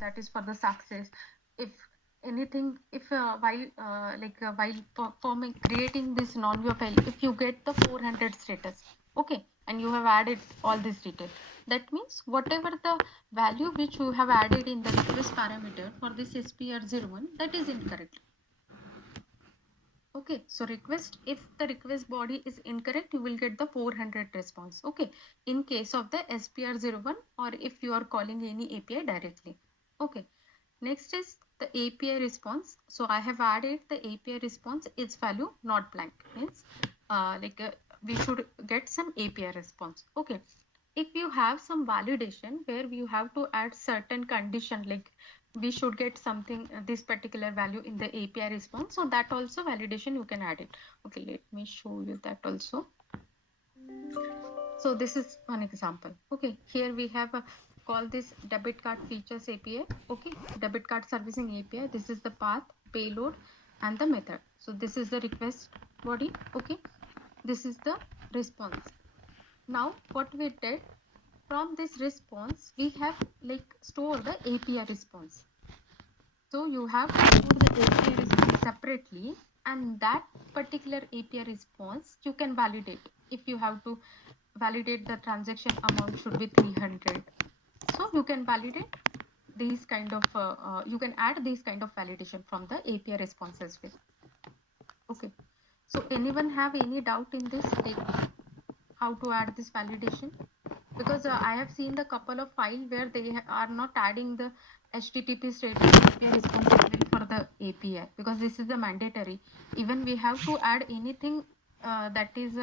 that is for the success. If anything, if while performing creating this non-view file, if you get the 400 status, okay, and you have added all this detail, that means whatever the value which you have added in the request parameter for this SPR01, that is incorrect. Okay, so request, if the request body is incorrect, you will get the 400 response. Okay, in case of the SPR01, or if you are calling any API directly. Okay, next is the API response. So I have added the API response is value not blank, means we should get some API response. Okay, if you have some validation where you have to add certain condition, like we should get something, this particular value in the API response, so that also validation you can add it. Okay, let me show you that also. So this is one example. Okay, here we have call this debit card features API. Okay, debit card servicing API. This is the path, payload, and the method. So this is the request body. Okay, this is the response. Now what we did, from this response we have like store the API response. So you have to store the API response separately, and that particular API response you can validate. If you have to validate the transaction amount should be 300, so you can validate these kind of you can add these kind of validation from the API response as well. Okay, so anyone have any doubt in this, like how to add this validation? Because I have seen the couple of file where they are not adding the HTTP status API responsible for the API, because this is the mandatory. Even we have to add anything that is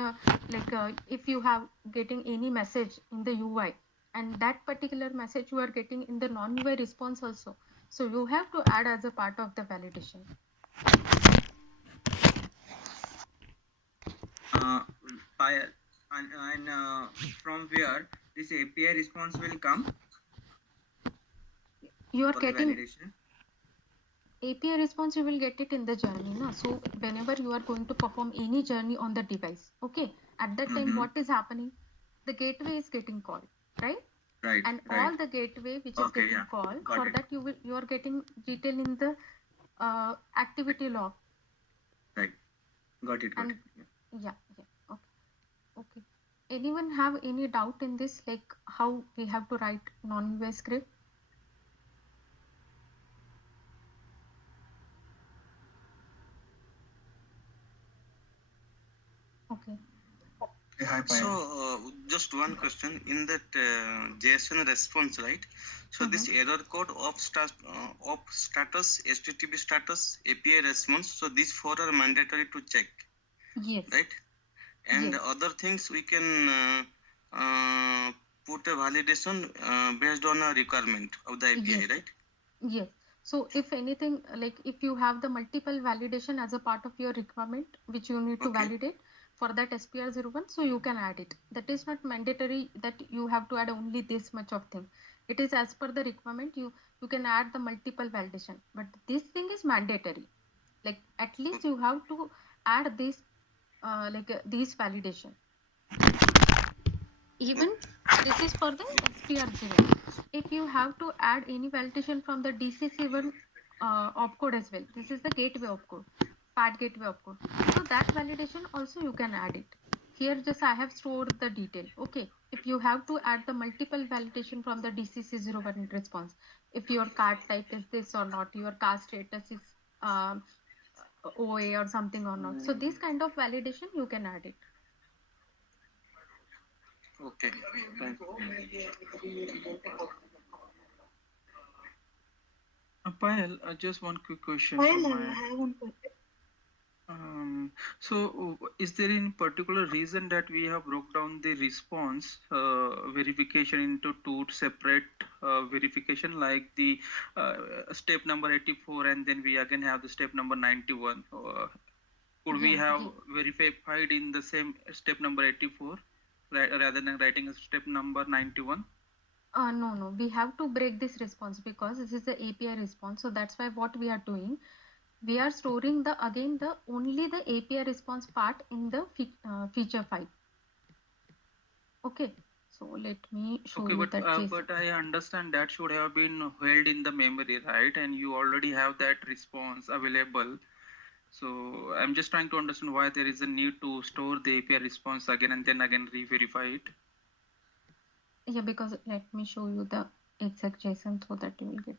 if you have getting any message in the UI, and that particular message you are getting in the non-UI response also, so you have to add as a part of the validation. Payal, and from where this API response will come? You are for getting the validation? API response, you will get it in the journey. Na? So whenever you are going to perform any journey on the device, okay, at that time what is happening? The gateway is getting called, right? Right. And right. all the gateway which is Okay, getting yeah. called, Got for it. that you are getting detail in the activity log. Right. Got it. Got And it. yeah, okay, okay. Anyone have any doubt in this, like how we have to write non-UI script? Okay. Hi, So, just one question in that JSON response, right? So, this error code of status, HTTP status, API response. So, these four are mandatory to check, Yes. right? And Yes. other things we can put a validation based on a requirement of the API, Yes. right? Yes. So if anything, like if you have the multiple validation as a part of your requirement, which you need to validate for that SPR01, so you can add it. That is not mandatory that you have to add only this much of thing. It is as per the requirement, you can add the multiple validation, but this thing is mandatory. Like at least you have to add this these validation. Even this is for the SPR0. If you have to add any validation from the DCC1 opcode as well, this is the gateway opcode, part gateway opcode. So that validation also you can add it. Here just I have stored the detail. Okay, if you have to add the multiple validation from the DCC01 response, if your card type is this or not, your card status is OA or something or not. So this kind of validation you can add it. Okay. Fine. Payal, just one quick question Payal, from I my have one question. Is there any particular reason that we have broke down the response verification into two separate verification, like the step number 84, and then we again have the step number 91? Could we have verified in the same step number 84 rather than writing a step number 91? No, we have to break this response because this is the API response. So that's why what we are doing, we are storing the only the API response part in the feature file. Okay, So let me show Okay, you that JSON. but I understand that should have been held in the memory, right? And you already have that response available. So I'm just trying to understand why there is a need to store the API response again and then again re-verify it. Yeah, because let me show you the exact JSON so that you will get.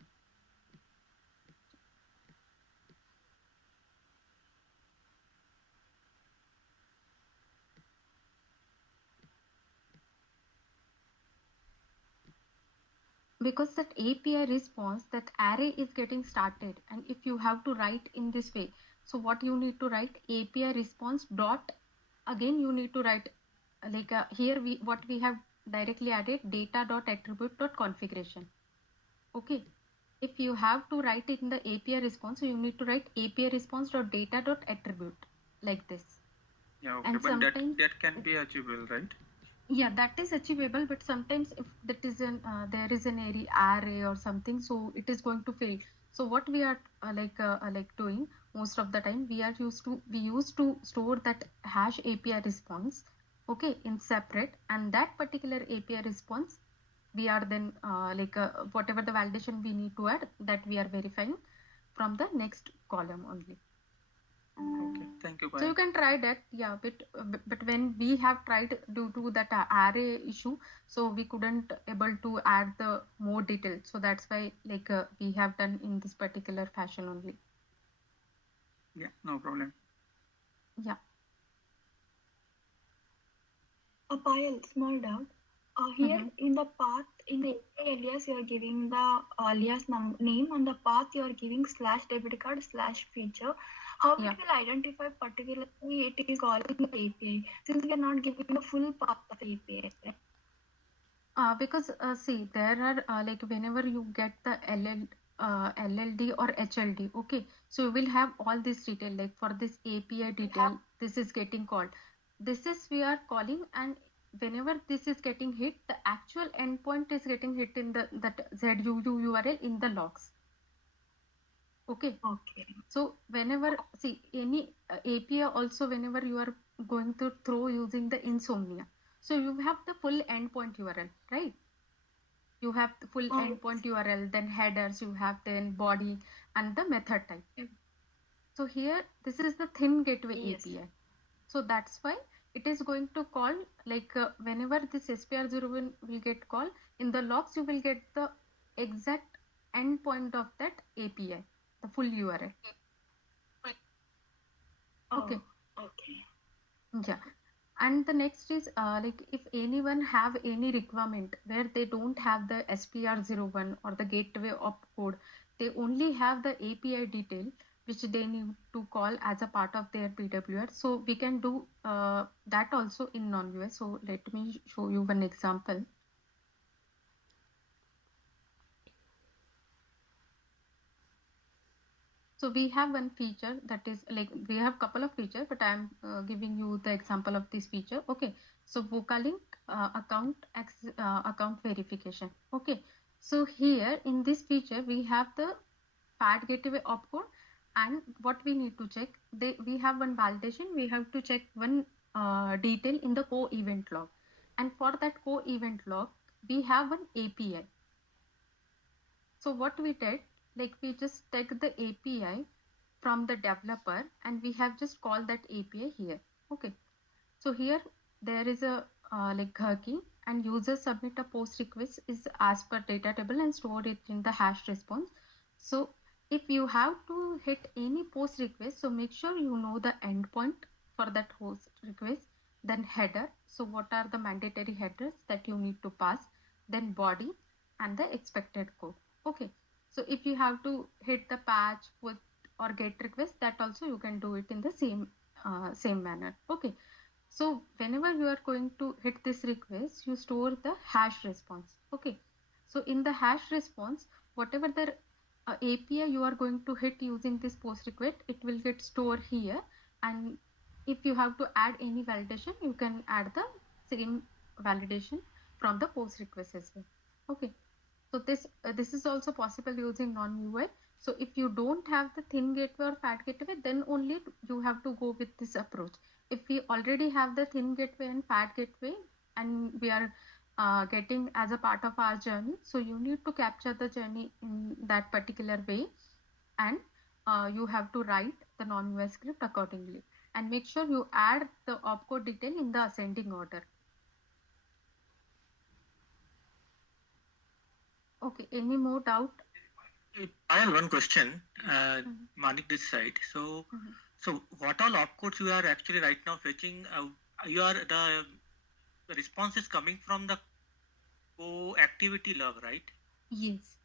Because that API response, that array is getting started, and if you have to write in this way, so what you need to write API response dot, again you need to write like here what we have directly added data dot attribute dot configuration. Okay, if you have to write it in the API response, so you need to write API response dot data dot attribute like this. Yeah, okay, And but sometimes that can be achievable, right? yeah, that is achievable, but sometimes if that is an there is an array or something, so it is going to fail. So what we are like doing most of the time, we used to store that hash API response, okay, in separate, and that particular API response we are then whatever the validation we need to add, that we are verifying from the next column only. Okay, thank you, So you Payal. can try that, yeah, but when we have tried due to that array issue, so we couldn't able to add the more details. So that's why we have done in this particular fashion only. Yeah, no problem. Yeah. A Payal, small doubt. Here in the path, in the API alias, you are giving the alias name. On the path, you are giving slash debit card slash feature. How Yeah. it will identify particularly it is calling the API, since we are not giving the full path of API. Right? Because see, there are like whenever you get the LLD or HLD, okay, so you will have all this detail, like for this API detail, this is getting called. This is we are calling, and whenever this is getting hit, the actual endpoint is getting hit in the that ZUU URL in the logs. Okay. Okay. So whenever see any API also, whenever you are going to throw using the insomnia, so you have the full endpoint URL, right? You have the full endpoint URL, then headers, you have then body and the method type. So here this is the thin gateway API. So that's why it is going to call whenever this SPR01 will get called in the logs, you will get the exact endpoint of that API, the full URL. Okay. Okay. Yeah. And the next is if anyone have any requirement where they don't have the SPR01 or the gateway opcode, they only have the API detail which they need to call as a part of their PWR. So we can do that also in non-US. So let me show you one example. So we have one feature that is like we have couple of features, but I'm giving you the example of this feature. Okay, so VocaLink account verification. Okay, so here in this feature we have the FAT gateway opcode, and what we need to check, we have one validation. We have to check one detail in the co-event log, and for that co-event log we have one API. So what we did, like we just take the API from the developer and we have just called that API here. Okay. So here there is a key, and user submit a post request is as per data table and store it in the hash response. So if you have to hit any post request, so make sure you know the endpoint for that host request, then header. So what are the mandatory headers that you need to pass, then body and the expected code. Okay. So if you have to hit the patch with or get request, that also you can do it in the same manner. Okay. So whenever you are going to hit this request, you store the hash response. Okay. So in the hash response, whatever the API you are going to hit using this post request, it will get stored here. And if you have to add any validation, you can add the same validation from the post request as well. Okay. So this is also possible using non-UI. So if you don't have the thin gateway or fat gateway, then only you have to go with this approach. If we already have the thin gateway and fat gateway, and we are getting as a part of our journey. So you need to capture the journey in that particular way, and you have to write the non-UI script accordingly, and make sure you add the opcode detail in the ascending order. Okay, any more doubt? I have one question, Manik this side. So what all opcodes you are actually right now fetching? You are the response is coming from the co-activity log, right? Yes.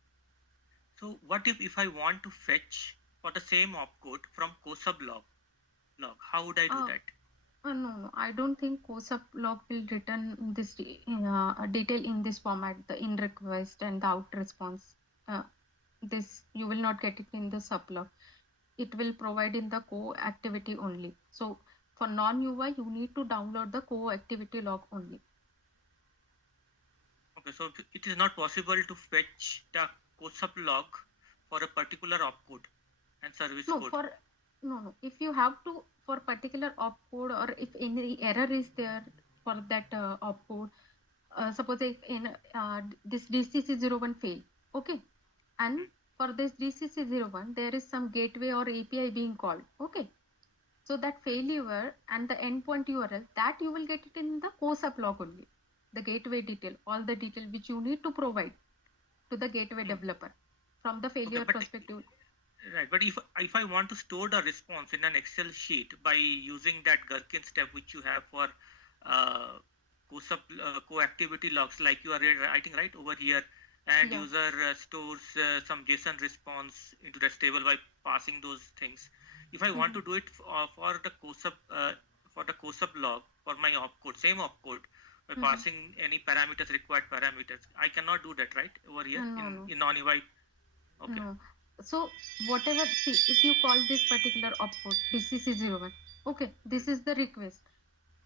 So what if I want to fetch for the same opcode from co-sub log? How would I do that? No, I don't think COSUP log will return this detail in this format, the in request and the out response. This you will not get it in the sublog. It will provide in the co-activity only. So for non-UI, you need to download the co-activity log only. Okay, so it is not possible to fetch the COSUP log for a particular opcode and service code. No. If you have to for particular opcode, or if any error is there for that opcode, suppose if in this DCC01 fail, okay, and for this DCC01 there is some gateway or API being called, okay. So that failure and the endpoint URL, that you will get it in the COSUP log only. The gateway detail, all the detail which you need to provide to the gateway developer from the failure perspective. Right, but if I want to store the response in an Excel sheet by using that Gherkin step which you have for COSUP co-activity logs, like you are writing right over here, and user stores some JSON response into that table by passing those things. If I want to do it for the COSUP log for my opcode, same opcode, by passing any parameters, required parameters, I cannot do that, right, over here in non-UI. Okay. No. So whatever, see, if you call this particular opcode DCC01, okay, this is the request.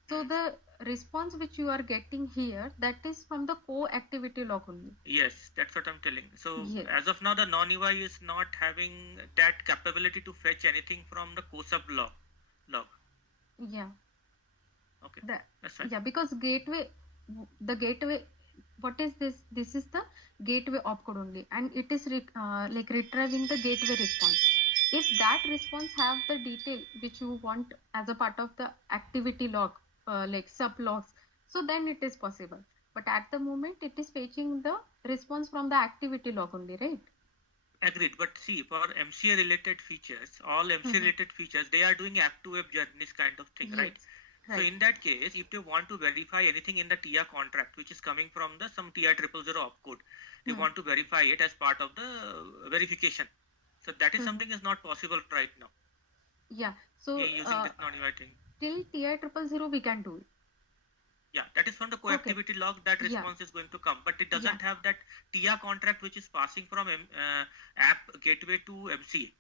So the response which you are getting here, that is from the co-activity log only. Yes, that's what I'm telling. So as of now, the non-UI is not having that capability to fetch anything from the COSUP log. Yeah. Okay. That's fine. Yeah, because the gateway, what is this? This is the gateway opcode only, and it is like retrieving the gateway response. If that response have the detail which you want as a part of the activity log, like sub logs, so then it is possible. But at the moment, it is fetching the response from the activity log only, right? Agreed. But see, for MCA related features, all MCA related features, they are doing app to web journeys kind of thing, right? So in that case, if they want to verify anything in the TIA contract, which is coming from the some TI 000 opcode, they want to verify it as part of the verification. So that is something is not possible right now. Yeah. So using this non-UI thing. Till TI 000 we can do it. Yeah, that is from the co-activity log that response is going to come, but it doesn't have that TIA contract which is passing from app gateway to MCA.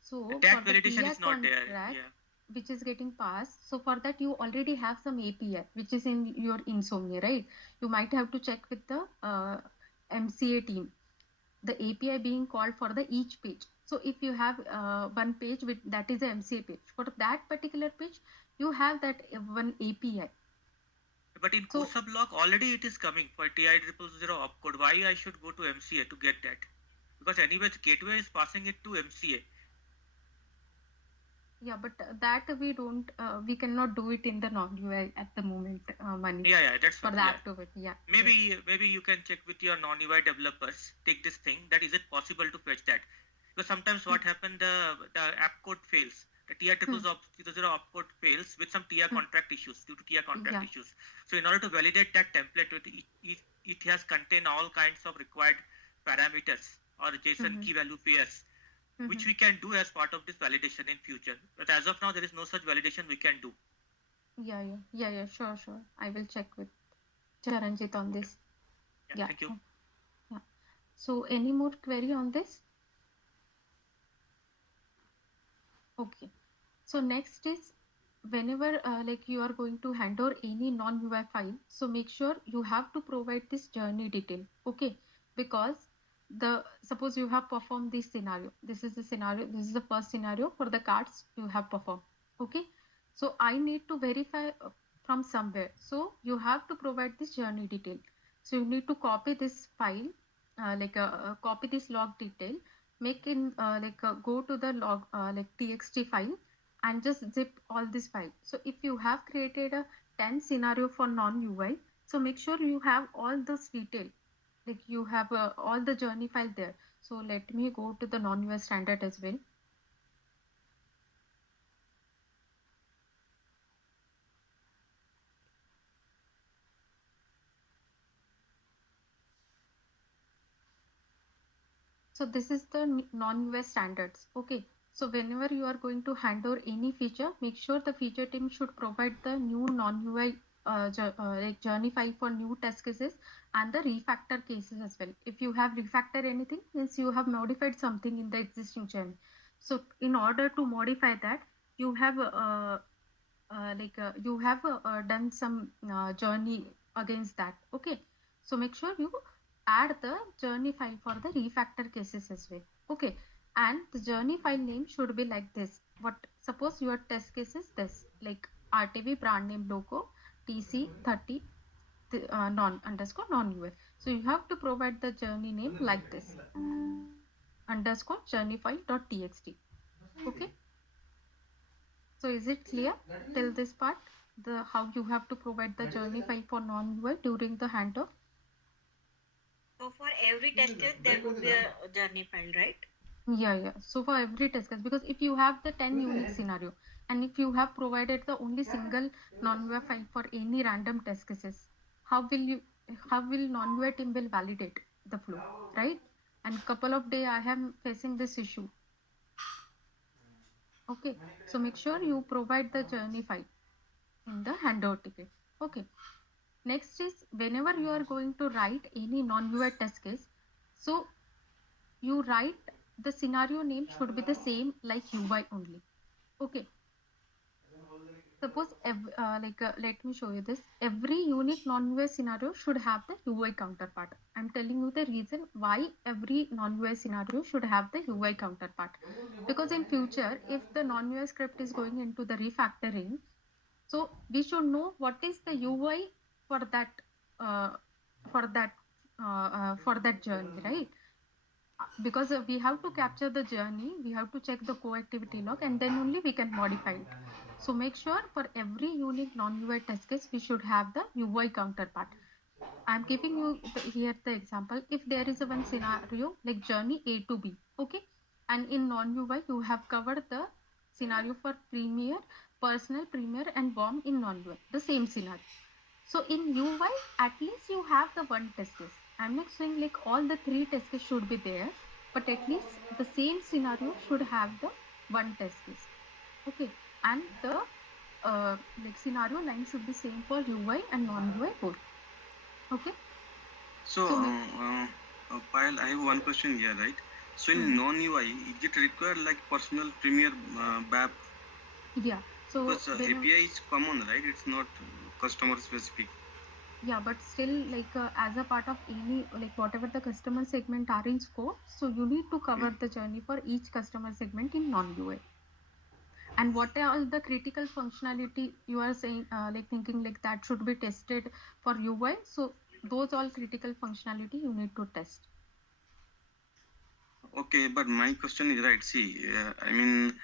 So that validation is not there. Yeah. Which is getting passed. So for that you already have some API which is in your Insomnia, right? You might have to check with the MCA team, the API being called for the each page. So if you have one page with that is a MCA page, for that particular page you have that one API. But in COSUP log already it is coming for TI 000 opcode. Why I should go to MCA to get that? Because anyways gateway is passing it to MCA. Yeah, but that we don't, we cannot do it in the non-UI at the moment, Mani. Yeah, that's for the activity. Yeah. Maybe you can check with your non-UI developers. Take this thing. That is it possible to fetch that? Because sometimes what happened, the app code fails. The TI 000 opcode fails with some TIA contract issues due to TIA contract issues. So in order to validate that template, it has contained all kinds of required parameters or JSON key value pairs, which we can do as part of this validation in future. But as of now, there is no such validation we can do. Yeah, sure. I will check with Charanjit on this. Yeah, thank you. Yeah. So any more query on this? Okay. So next is whenever like you are going to hand over any non-UI file, so make sure you have to provide this journey detail, okay? Because suppose you have performed this scenario. This is the scenario. This is the first scenario for the cards you have performed, okay? So I need to verify from somewhere. So you have to provide this journey detail. So you need to copy this file, copy this log detail, make in go to the log txt file and just zip all this file. So if you have created a 10 scenario for non-UI, so make sure you have all this detail, like you have all the journey file there. So let me go to the non-UI standard as well. So this is the non-UI standards. Okay. So whenever you are going to hand over any feature, make sure the feature team should provide the new non-UI journey file for new test cases and the refactor cases as well. If you have refactor anything, means you have modified something in the existing journey. So in order to modify that, you have done some journey against that. Okay. So make sure you add the journey file for the refactor cases as well. Okay. And the journey file name should be like this. What suppose your test case is this, like RTV brand name logo TC30 non_non-UI. So you have to provide the journey name like this underscore journey file.txt. Okay. So is it clear till this part? The how you have to provide the journey file for non-UI during the handoff? So for every test case, there would be a journey file, right? Yeah. So for every test case, because if you have the 10 unique scenario and if you have provided the only single non-UI file for any random test cases, how will non-UI team will validate the flow, right? And couple of day I am facing this issue. Okay, so make sure you provide the journey file in the handout ticket. Okay. Next is whenever you are going to write any non-UI test case, so you write the scenario name should be the same like UI only. Okay. Suppose let me show you this. Every unique non-UI scenario should have the UI counterpart. I'm telling you the reason why every non-UI scenario should have the UI counterpart. Because in future, if the non-UI script is going into the refactoring, so we should know what is the UI for that uh, for that for that journey, right? Because we have to capture the journey, we have to check the co-activity log, and then only we can modify it. So make sure for every unique non-UI test case, we should have the UI counterpart. I'm giving you here the example. If there is a one scenario like journey A to B, okay, and in non-UI you have covered the scenario for Premier, Personal, Premier, and Bomb in non-UI, the same scenario. So in UI, at least you have the one test case. I'm not saying like all the three test case should be there, but at least the same scenario should have the one test case. Okay, and the like scenario line should be same for UI and non-UI both. Okay. So, Payal, I have one question here, right? So in non-UI, is it required like personal Premier BAP? Yeah. So because API is common, right? It's not customer specific. Yeah, but still, like as a part of any like whatever the customer segment are in scope, so you need to cover the journey for each customer segment in non-UI. And what are all the critical functionality you are saying, like thinking like that should be tested for UI? So those all critical functionality you need to test. Okay, but my question is right. See, I mean,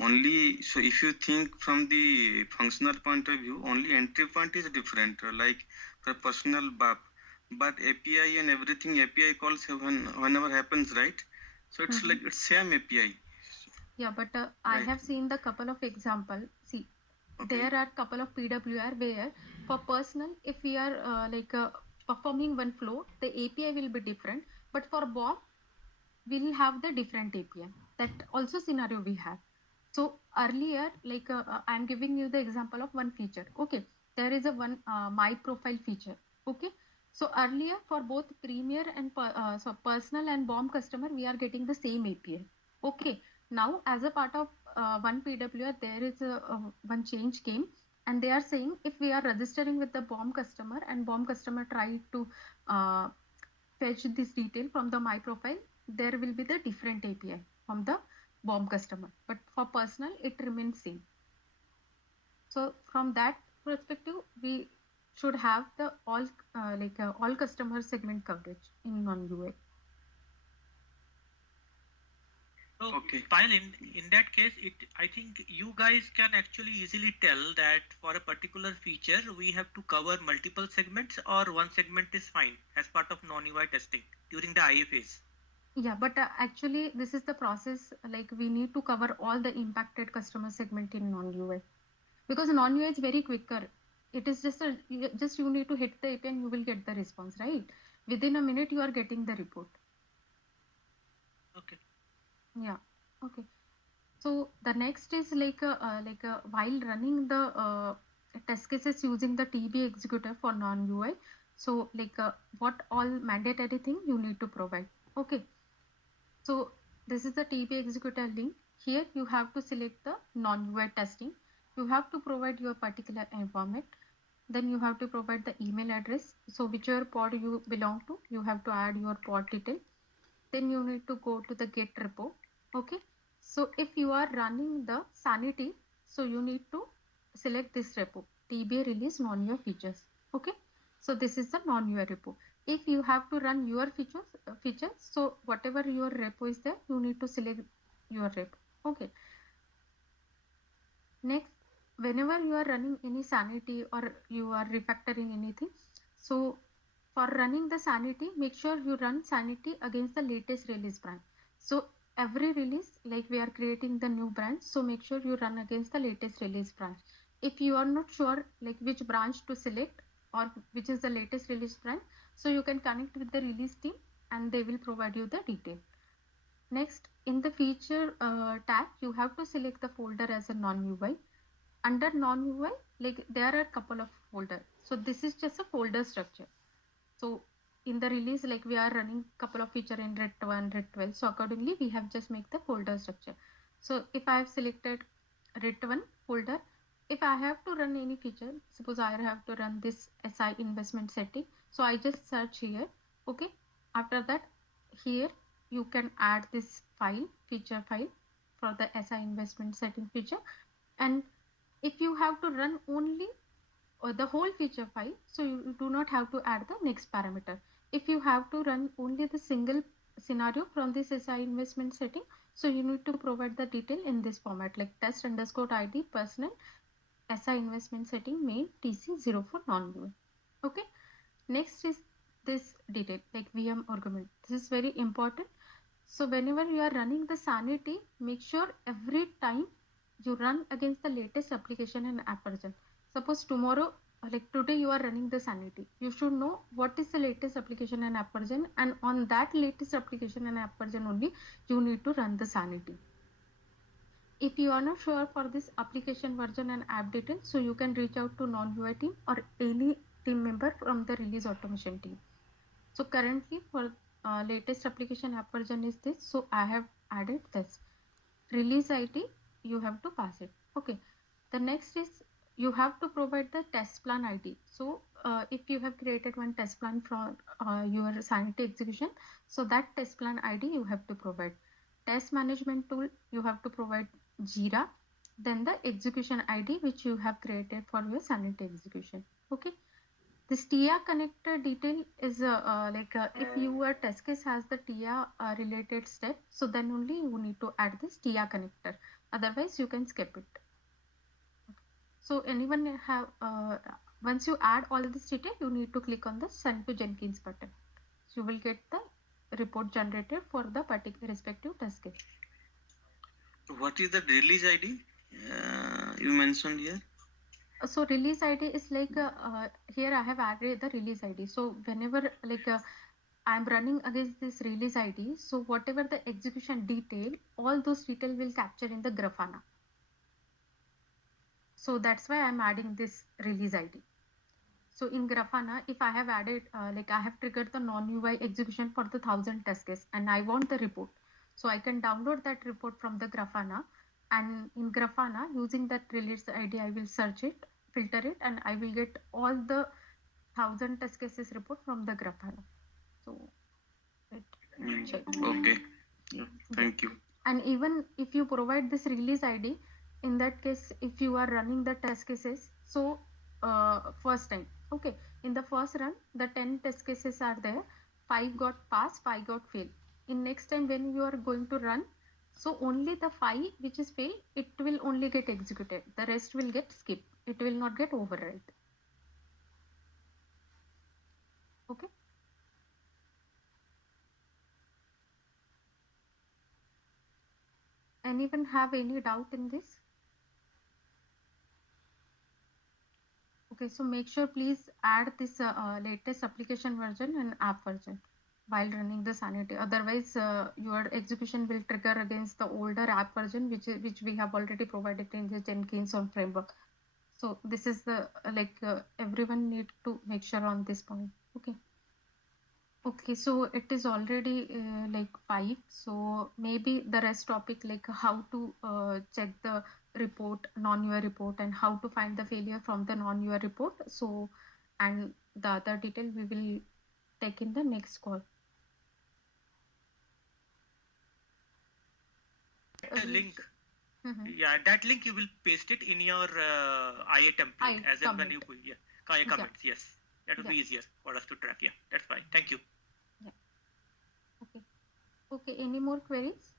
only so if you think from the functional point of view, only entry point is different. Like for personal BAP, but API and everything API calls whenever happens, right? So it's like it's same API. Yeah, but I have seen the couple of example. See, there are couple of PWR where for personal, if we are performing one flow, the API will be different. But for BOM, we'll have the different API. That also scenario we have. So earlier, like I'm giving you the example of one feature. Okay, there is a one my profile feature. Okay, so earlier for both Premier and so personal and BOM customer, we are getting the same API. Okay, now as a part of one PWR, there is a one change came, and they are saying if we are registering with the BOM customer and BOM customer try to fetch this detail from the my profile, there will be the different API from the BOM customer, but for personal it remains same. So from that perspective, we should have the all customer segment coverage in non-UI. So, Payal, in that case, I think you guys can actually easily tell that for a particular feature, we have to cover multiple segments or one segment is fine as part of non-UI testing during the IA phase. Yeah, but actually this is the process, like we need to cover all the impacted customer segment in non-UI, because non-UI is very quicker. It is just you need to hit the API and you will get the response, right? Within a minute you are getting the report. Okay. Yeah. Okay. So the next is while running the test cases using the TB executor for non-UI. So what all mandatory thing you need to provide. Okay. So this is the TB executor link. Here you have to select the non-UI testing. You have to provide your particular environment. Then you have to provide the email address. So whichever pod you belong to, you have to add your pod detail. Then you need to go to the get repo. Okay. So if you are running the sanity, so you need to select this repo, TBA release non-UI features. Okay. So this is the non-UI repo. If you have to run your features, so whatever your repo is there, you need to select your repo. Okay. Next, whenever you are running any sanity or you are refactoring anything, so for running the sanity, make sure you run sanity against the latest release branch. So every release, like we are creating the new branch, so make sure you run against the latest release branch. If you are not sure like which branch to select or which is the latest release branch, so you can connect with the release team and they will provide you the detail. Next, in the feature tag, you have to select the folder as a non-UI. Under non-UI, like there are a couple of folders. So this is just a folder structure. So in the release, like we are running couple of feature in red 1, red 12. So accordingly, we have just make the folder structure. So if I have selected red 1 folder, if I have to run any feature, suppose I have to run this SI investment setting. So I just search here. Okay. After that, here you can add this file, feature file for the SI investment setting feature. And if you have to run only the whole feature file, so you do not have to add the next parameter. If you have to run only the single scenario from this SI investment setting, so you need to provide the detail in this format, like test underscore ID personal SI investment setting main TC0 for non-UI. Okay. Next is this detail, like VM argument. This is very important. So whenever you are running the sanity, make sure every time you run against the latest application and app version. Suppose tomorrow, like today you are running the sanity, you should know what is the latest application and app version, and on that latest application and app version only you need to run the sanity. If you are not sure for this application version and app detail, so you can reach out to non-UI team or any team member from the release automation team. So currently for latest application app version is this. So I have added this. Release ID, you have to pass it. Okay. The next is you have to provide the test plan ID. So if you have created one test plan for your sanity execution, so that test plan ID you have to provide. Test management tool, you have to provide Jira. Then the execution ID which you have created for your sanity execution. Okay. This TIA connector detail is if your test case has the TIA related step, so then only you need to add this TIA connector. Otherwise, you can skip it. So anyone have once you add all this detail, you need to click on the Send to Jenkins button. So you will get the report generated for the particular respective test case. What is the release ID you mentioned here? So release ID is like here I have added the release ID. So whenever I'm running against this release ID, so whatever the execution detail, all those detail will capture in the Grafana. So that's why I'm adding this release ID. So in Grafana, if I have added I have triggered the non-UI execution for the 1000 test case and I want the report, so I can download that report from the Grafana, and in Grafana using that release ID I will search it, filter it, and I will get all the 1000 test cases report from the Grafana. So okay. Yeah, thank you. And even if you provide this release ID, in that case, if you are running the test cases, so first time. Okay, in the first run the 10 test cases are there, 5 got pass, 5 got fail. In next time when you are going to run, so only the 5 which is fail, it will only get executed, the rest will get skipped, it will not get override. Okay, anyone have any doubt in this? Okay, so make sure please add this latest application version and app version while running the sanity. Otherwise, your execution will trigger against the older app version, which we have already provided in the Jenkins on framework. So this is the everyone need to make sure on this point. Okay. Okay, so it is already like 5. So maybe the rest topic like how to check the report, non-UR report, and how to find the failure from the non-UR report. So, and the other detail we will take in the next call. Link. Yeah, that link you will paste it in your IA template as and when you put IA comments. Yeah. Yes, that will be easier for us to track. Yeah, that's fine. Thank you. Yeah. Okay. Okay. Any more queries?